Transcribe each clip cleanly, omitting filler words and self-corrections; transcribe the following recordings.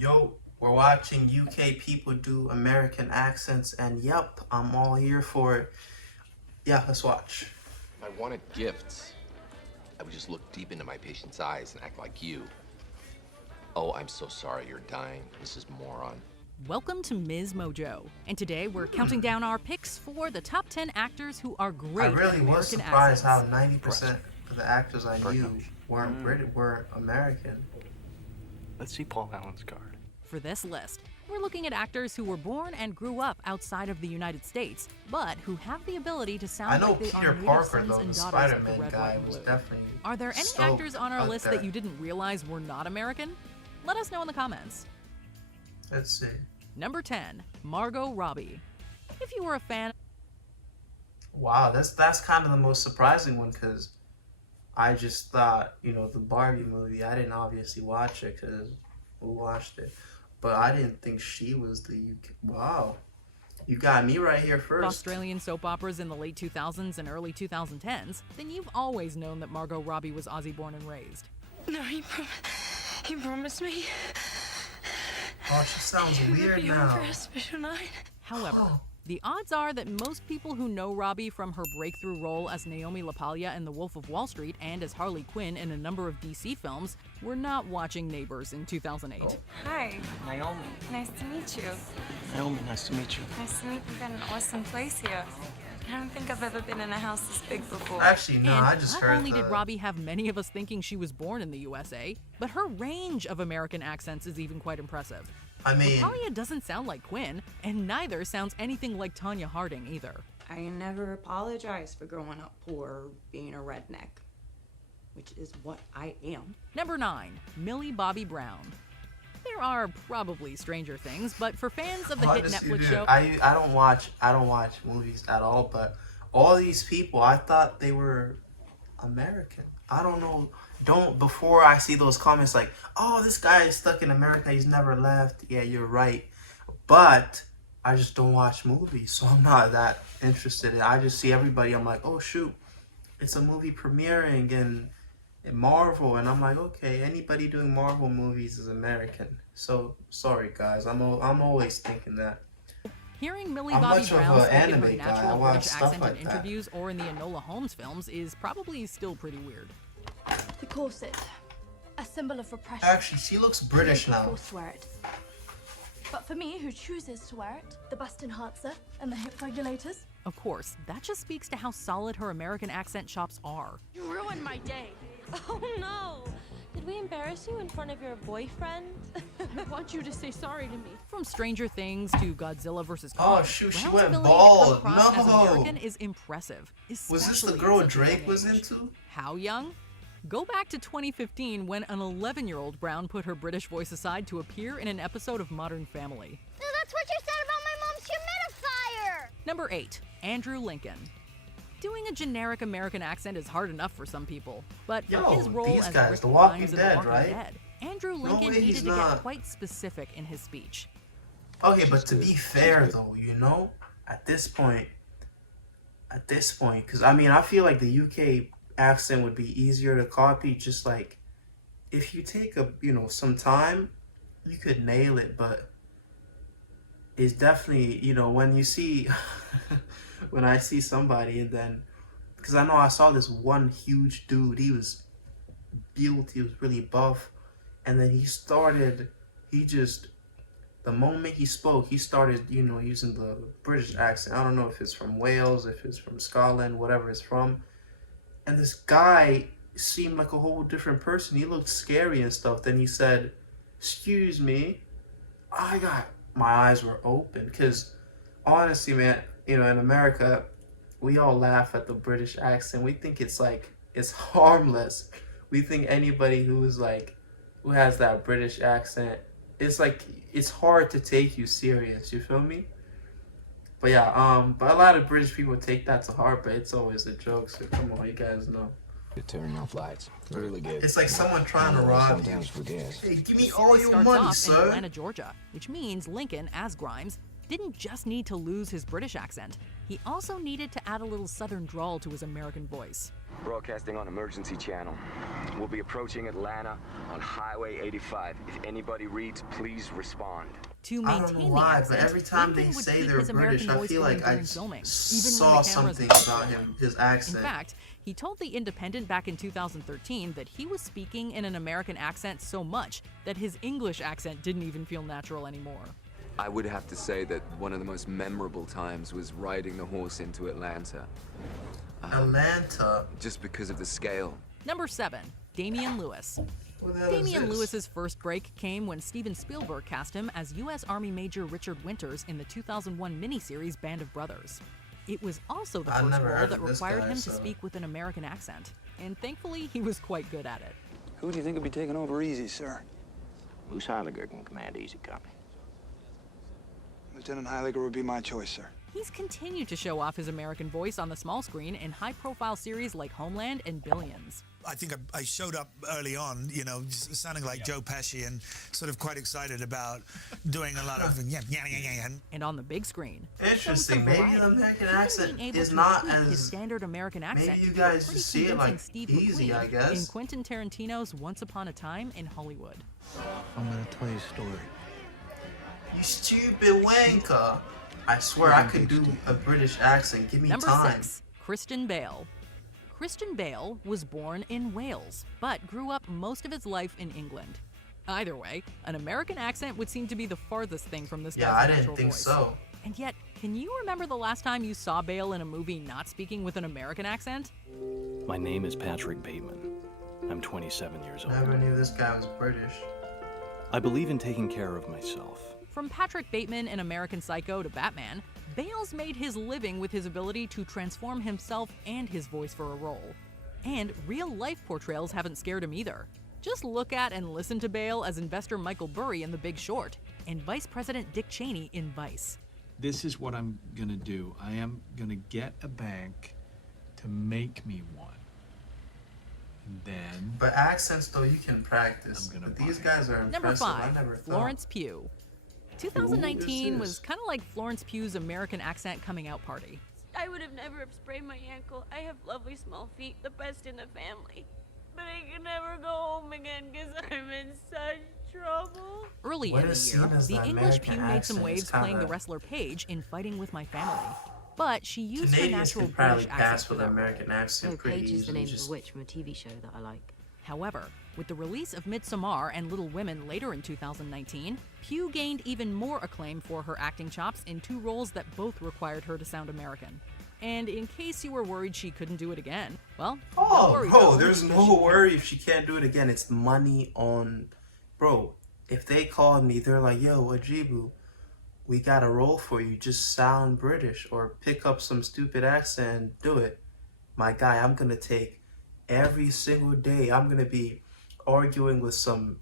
Yo, we're watching UK people do American accents, and yep, I'm all here for it. Yeah, let's watch. If I wanted gifts, I would just look deep into my patient's eyes and act like you. Oh, I'm so sorry you're dying, Mrs. Moron. Welcome to Ms. Mojo, and today we're counting down our picks for the top 10 actors who are great I at really was American surprised how accents. 90% of the actors I knew weren't British, were American. Let's see Paul Allen's card. For this list, we're looking at actors who were born and grew up outside of the United States, but who have the ability to I sound know like they Peter are native Parker, sons though, and the daughters of the Spider-Man red, guy, white, and was blue. definitely Are there any so actors on our up list there. that you didn't realize were not American? Let us know in the comments. Let's see. Number 10, Margot Robbie. If you were a fan Wow, that's kind of the most surprising one because I just thought, the Barbie movie, I didn't obviously watch it because who watched it? But I didn't think she was the UK. Wow. You got me right here first. Australian soap operas in the late 2000s and early 2010s, then you've always known that Margot Robbie was Aussie born and raised. No, he promised me. Oh, she sounds weird Be on now. for a special night. However, the odds are that most people who know Robbie from her breakthrough role as Naomi LaPaglia in The Wolf of Wall Street and as Harley Quinn in a number of DC films were not watching Neighbors in 2008. Hi, Naomi. nice to meet you. Naomi, nice to meet you. Nice to meet you. Got an awesome place here. I don't think I've ever been in a house this big before. Actually, no, And I just not heard only the... did Robbie have many of us thinking she was born in the USA, but her range of American accents is even quite impressive. I mean, LaPaglia doesn't sound like Quinn, and neither sounds anything like Tanya Harding either. I never apologized for growing up poor or being a redneck, which is what I am. Number 9, Millie Bobby Brown. There are probably stranger things, but for fans of the hit honestly, Netflix dude, show, I don't watch movies at all, but all these people, I thought they were American. I don't know. Before I see those comments like, oh, this guy is stuck in America, he's never left. Yeah, you're right. But I just don't watch movies, so I'm not that interested in it. I just see everybody, I'm like, oh shoot, it's a movie premiering in Marvel, and I'm like, okay, anybody doing Marvel movies is American. So sorry guys, I'm always thinking that. hearing Millie I'm Bobby much of Brown a speak in her anime guy. I natural watch British stuff accent like in that. interviews or in the Enola Holmes films is probably still pretty weird. The corset, a symbol of repression. Actually, she looks British People now. forced to wear it. But for me, who chooses to wear it, the bust enhancer and the hip regulators. Of course, that just speaks to how solid her American accent chops are. You ruined my day. Oh no! Did we embarrass you in front of your boyfriend? I want you to say sorry to me. From Stranger Things to Godzilla vs. Oh, Kong, shoot, she Brown's went ability bald. to come across as No. American is impressive. Was this the especially at girl such a Drake young was age. into? How young? Go back to 2015 when an 11-year-old Brown put her British voice aside to appear in an episode of Modern Family. No, that's what you said about my mom's humidifier! Number 8, Andrew Lincoln. Doing a generic American accent is hard enough for some people, but for Yo, his role these as guys, Rick The Walking Grimes in Dead, The Walking right? Dead, Andrew No Lincoln way needed he's to get not. quite specific in his speech. Okay, but to be fair though, at this point, because I mean, I feel like the UK accent would be easier to copy. Just like if you take some time, you could nail it. But it's definitely when you see when I see somebody and then because I know I saw this one huge dude. He was built. He was really buff, and then the moment he spoke, he started, using the British accent. I don't know if it's from Wales, if it's from Scotland, whatever it's from. And this guy seemed like a whole different person. He looked scary and stuff. Then he said, "Excuse me." My eyes were open. Because honestly, man, in America, we all laugh at the British accent. We think it's harmless. We think anybody who has that British accent, it's hard to take you serious, you feel me? But yeah, but a lot of British people take that to heart, but it's always a joke, so come on, you guys know. Good terminal flights. Really good. It's like someone trying to rob you. Sometimes forget. Hey, give The me all series your starts money, off in sir. Atlanta, Georgia, which means Lincoln, as Grimes, didn't just need to lose his British accent. He also needed to add a little southern drawl to his American voice. Broadcasting on emergency channel. We'll be approaching Atlanta on Highway 85. If anybody reads, please respond. To I don't know maintain the why, accent, but every time Lincoln they would say keep they're his American British, I voice feel going like I during filming, even saw when the cameras something weren't about rolling. him, his In accent. fact, he told The Independent back in 2013 that he was speaking in an American accent so much that his English accent didn't even feel natural anymore. I would have to say that one of the most memorable times was riding the horse into Atlanta. Atlanta. Just because of the scale. Number 7, Damian Lewis. What the hell is Damian this? Lewis's first break came when Steven Spielberg cast him as U.S. Army Major Richard Winters in the 2001 miniseries Band of Brothers. It was also the I've first never role heard that of this required guy, him so- to speak with an American accent, and thankfully he was quite good at it. Who do you think will be taking over easy, sir? Moose Heiliger can command Easy Company. Lieutenant Heiliger would be my choice, sir. He's continued to show off his American voice on the small screen in high-profile series like Homeland and Billions. I think I showed up early on, you know, sounding like Joe Pesci and sort of quite excited about doing a lot of yeah. And on the big screen. Interesting. Maybe the American accent Being able is to not tweak his as. standard American accent Maybe you to be a guys pretty just see it convincing like Steve easy, McQueen I guess. in Quentin Tarantino's Once Upon a Time in Hollywood. I'm gonna tell you a story. You stupid wanker. I swear I could do a British accent. Give me Number time. 6, Christian Bale. Christian Bale was born in Wales, but grew up most of his life in England. Either way, an American accent would seem to be the farthest thing from this Yeah, guy's I natural didn't think voice. so. And yet, can you remember the last time you saw Bale in a movie not speaking with an American accent? My name is Patrick Bateman. I'm 27 years old. Never knew this guy was British. I believe in taking care of myself. From Patrick Bateman in American Psycho to Batman, Bale's made his living with his ability to transform himself and his voice for a role. And real-life portrayals haven't scared him either. Just look at and listen to Bale as investor Michael Burry in The Big Short, and Vice President Dick Cheney in Vice. This is what I'm gonna do. I am gonna get a bank to make me one. And then... But accents, though, you can practice. But these guys are Number impressive. I 5, never thought. Florence Pugh. 2019 Who is was this? kind of like Florence Pugh's American accent coming out party. I would have never have sprained my ankle. I have lovely small feet, the best in the family. But I can never go home again because I'm in such trouble. Early What in the is year, seen as the the English American Pugh made some accent waves is playing the kinda- wrestler Paige in Fighting with My Family. But she used her Canadians natural can probably British accent pass for with an that role. American accent pretty Paige is the easily. name of Just a witch from a TV show that I like. However, with the release of Midsommar and Little Women later in 2019, Pugh gained even more acclaim for her acting chops in 2 roles that both required her to sound American. And in case you were worried she couldn't do it again, well, don't Oh, worry, bro, though, there's because no she worry if she can't do it again. It's money on. Bro, if they called me, they're like, yo, Ajibu, we got a role for you. Just sound British or pick up some stupid accent and do it. My guy, I'm going to take every single day. I'm going to be arguing with some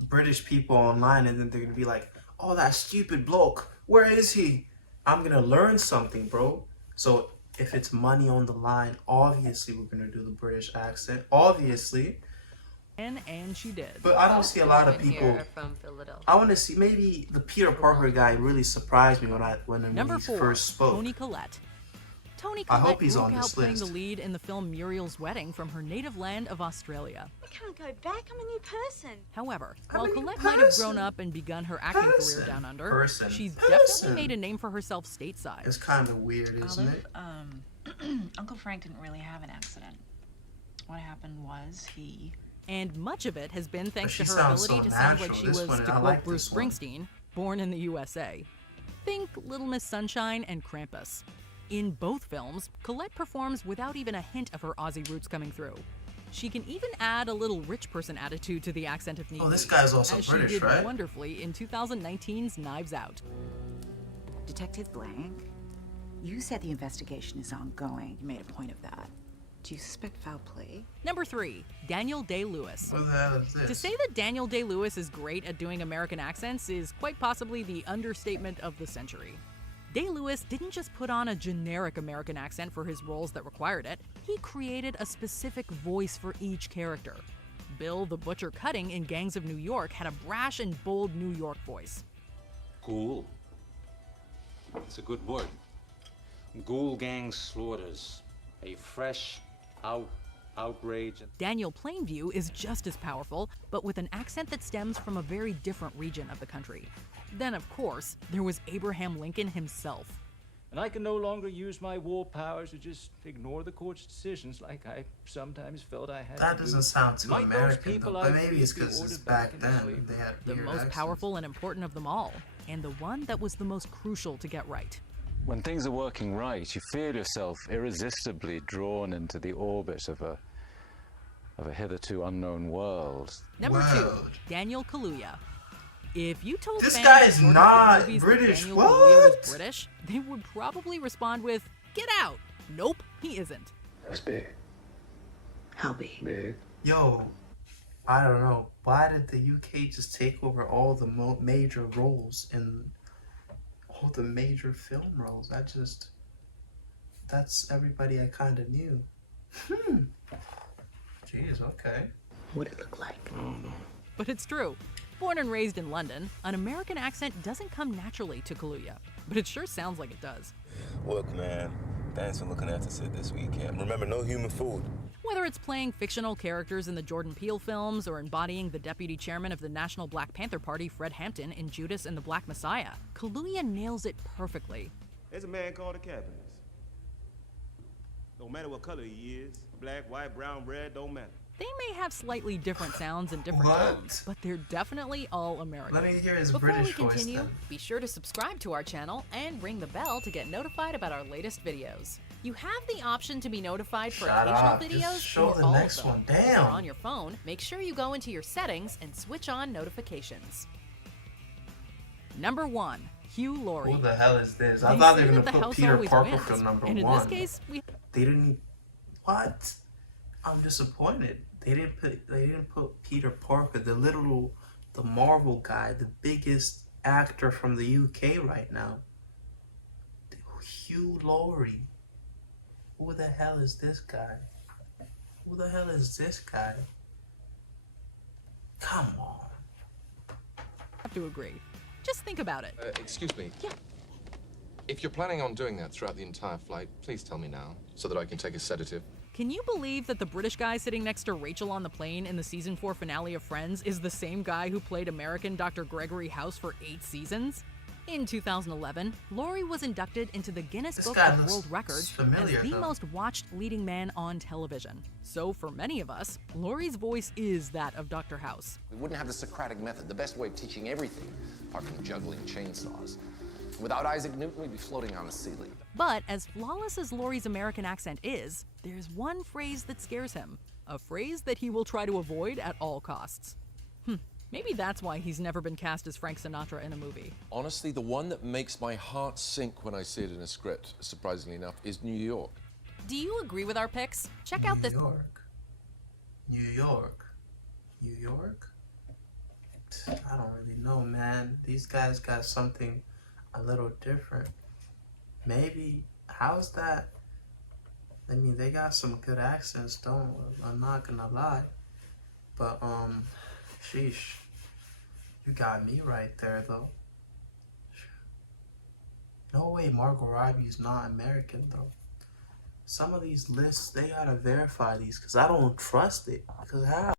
British people online, and then they're going to be like, oh, that stupid bloke, where is he? I'm going to learn something, bro. So if it's money on the line, obviously we're going to do the British accent. Obviously. And she did. But I don't see a lot of people. From Philadelphia. I want to see, maybe the Peter Parker guy really surprised me when Number he 4, first spoke. Tony Collette. Tony I Collette hope he's broke on out this playing list. the lead in the film Muriel's Wedding from her native land of Australia. I can't go back. I'm a new person. However, I'm while a new Collette might have person. grown up and begun her acting career down under, Person. she's Person. definitely made a name for herself stateside. It's kind of weird, isn't it? Uncle Frank didn't really have an accident. What happened was he... And much of it has been thanks She to her sounds ability so to sound like natural. she This was, one, to I quote like Bruce this one. Springsteen, born in the USA. Think Little Miss Sunshine and Krampus. In both films, Collette performs without even a hint of her Aussie roots coming through. She can even add a little rich person attitude to the accent if need be. Oh, this guy's also as British, she did right? wonderfully in 2019's Knives Out. Detective Blank, you said the investigation is ongoing. You made a point of that. Do you suspect foul play? Number 3, Daniel Day-Lewis. What the hell is this? To say that Daniel Day-Lewis is great at doing American accents is quite possibly the understatement of the century. Day-Lewis didn't just put on a generic American accent for his roles that required it, he created a specific voice for each character. Bill the Butcher Cutting in Gangs of New York had a brash and bold New York voice. Ghoul. It's a good word. Ghoul gang slaughters. A fresh, outrage. Daniel Plainview is just as powerful, but with an accent that stems from a very different region of the country. Then, of course, there was Abraham Lincoln himself. And I can no longer use my war powers to just ignore the court's decisions like I sometimes felt I had That to do. doesn't sound too Might those American, people though. I But maybe freed it's be because it's ordered back into then. slavery? They had The weird most accents. powerful and important of them all, and the one that was the most crucial to get right. When things are working right, you feel yourself irresistibly drawn into the orbit of a hitherto unknown world. Number 2, Daniel Kaluuya. If you told This fans guy of is Jordan not Peele movies that British. Daniel What? Kaluuya was British, they would probably respond with, "Get out!" Nope, he isn't. That's big. How big? Big. Yo, I don't know. Why did the UK just take over all the major roles in all the major film roles? That's everybody I kind of knew. Jeez, okay. What it look like? But it's true. Born and raised in London, an American accent doesn't come naturally to Kaluuya, but it sure sounds like it does. Look, man, thanks for looking after Sid this weekend. Remember, no human food. Whether it's playing fictional characters in the Jordan Peele films or embodying the deputy chairman of the National Black Panther Party, Fred Hampton, in Judas and the Black Messiah, Kaluuya nails it perfectly. There's a man called the Capitalist. Don't matter what color he is, black, white, brown, red, don't matter. They may have slightly different sounds and different tones, but they're definitely all American. Let me hear his Before British we voice continue, then. be sure to subscribe to our channel and ring the bell to get notified about our latest videos. You have the option to be notified for Shut occasional up. Just videos show or the all next of them. one. If Damn. you're on your phone, make sure you go into your settings and switch on notifications. Number 1, Hugh Laurie. Who the hell is this? I They thought say they were that gonna the put house Peter always Parker wins, for number and in 1. this case, They didn't. What? I'm disappointed. They didn't put Peter Parker, the Marvel guy, the biggest actor from the UK right now. Hugh Laurie. Who the hell is this guy? Who the hell is this guy? Come on. I have to agree. Just think about it. Excuse me. Yeah. If you're planning on doing that throughout the entire flight, please tell me now, so that I can take a sedative. Can you believe that the British guy sitting next to Rachel on the plane in the season 4 finale of Friends is the same guy who played American Dr. Gregory House for 8 seasons? In 2011, Laurie was inducted into the Guinness Book of World Records as the most watched leading man on television. So for many of us, Laurie's voice is that of Dr. House. We wouldn't have the Socratic method, the best way of teaching everything, apart from juggling chainsaws. Without Isaac Newton, we'd be floating on the ceiling. But as flawless as Laurie's American accent is, there's one phrase that scares him. A phrase that he will try to avoid at all costs. Maybe that's why he's never been cast as Frank Sinatra in a movie. Honestly, the one that makes my heart sink when I see it in a script, surprisingly enough, is New York. Do you agree with our picks? Check out this. New York. I don't really know, man. These guys got something a little different. Maybe. How's that? I mean, they got some good accents, I'm not gonna lie. But, sheesh. You got me right there, though. No way Margot Robbie's not American, though. Some of these lists, they gotta verify these, because I don't trust it. Because how?